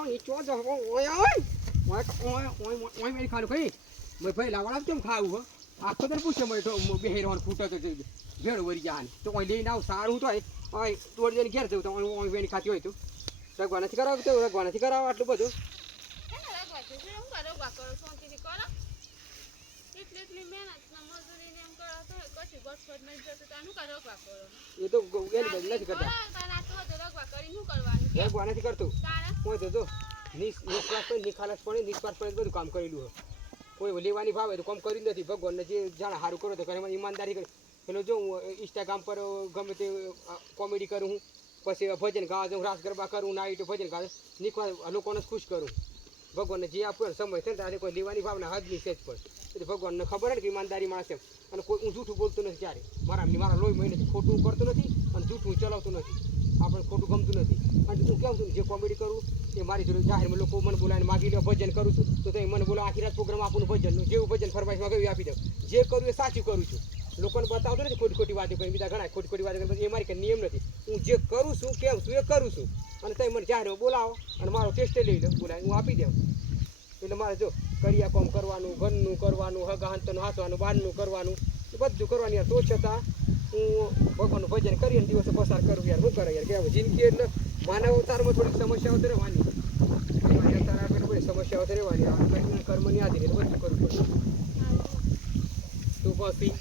આવો નીચો જ ઓય ઓય મેરી ખાલું કઈ મેં ભાઈ લાવડા કેમ ખાવું હો આખો દર પૂછે મેં તો બેહેરવાનું ફૂટે તો ભેળ વરી જાન તો ઓય લઈને આવ સારું તો ઓય તોડ જઈને ઘેર જવું તો ઓય વેની ખાતી હોય તું રગવા નથી કરાવ તો રગવા નથી કરાવ આટલું બધું એ તો એની બધી નથી કરતા રગવા નથી કરતું કોઈ તો જો નિશ્વાસ પણ નિખાલસ પણ નિસ્વાર્થ પણ બધું કામ કરેલું હોય કોઈ લેવાની ભાવે તો કામ કરી નથી ભગવાનને જે જાણે સારું કરો તો કરે ઈમાનદારી કરી પેલો જો હું ઇન્સ્ટાગ્રામ પર ગમે તે કોમેડી કરું હું પછી ભજન ગાવા જાઉં રાસ ગરબા કરું નાઈટ ભજન ગાવા નિખવા લોકોને ખુશ કરું ભગવાનને જે આપવું સમય છે ને કોઈ લેવાની ભાવના હદ ની સેજ પણ એટલે ભગવાનને ખબર ને કે ઈમાનદારી માણસ એમ અને કોઈ હું જૂઠું બોલતું નથી ક્યારે મારા લોહી મહિને ખોટું કરતું નથી અને જૂઠું ચલાવતું નથી આપણે ખોટું ગમતું નથી અને હું કેવું છું જે કોમેડી કરું એ મારી જોડે જાહેરમાં લોકો મને બોલાવીને માગી લે ભજન કરું છું તો તમે મને બોલો આખી રાત પ્રોગ્રામ આપું ભજનનું જેવું ભજન ફરમાઈશમાં ગયું આપી દઉં જે કરું એ સાચું કરું છું લોકોને બતાવતો નથી ખોટી ખોટી વાતો કરી બીજા ઘણા ખોટી ખોટી વાતો કરી એ મારી કંઈ નિયમ નથી હું જે કરું છું કેમ છું એ કરું છું અને તમે મને જાહેરમાં બોલાવો અને મારો ટેસ્ટ લઈ લો બોલાવી હું આપી દઉં એટલે મારે જો કરિયા કામ કરવાનું ઘરનું કરવાનું હગા હંતનું હાંસવાનું બહારનું કરવાનું બધું કરવાનું યાર તો છતાં હું ભગવાનનું ભજન કરીને દિવસે પસાર કરું યાર શું કરે યાર કે જિંદગી એટલે માનવ અવતારમાં થોડીક સમસ્યાઓ તો રહેવાની અવતાર આપેલી બધી સમસ્યાઓ તો રહેવાની કર્મની આધીન બધું કરવું પડે તું પછી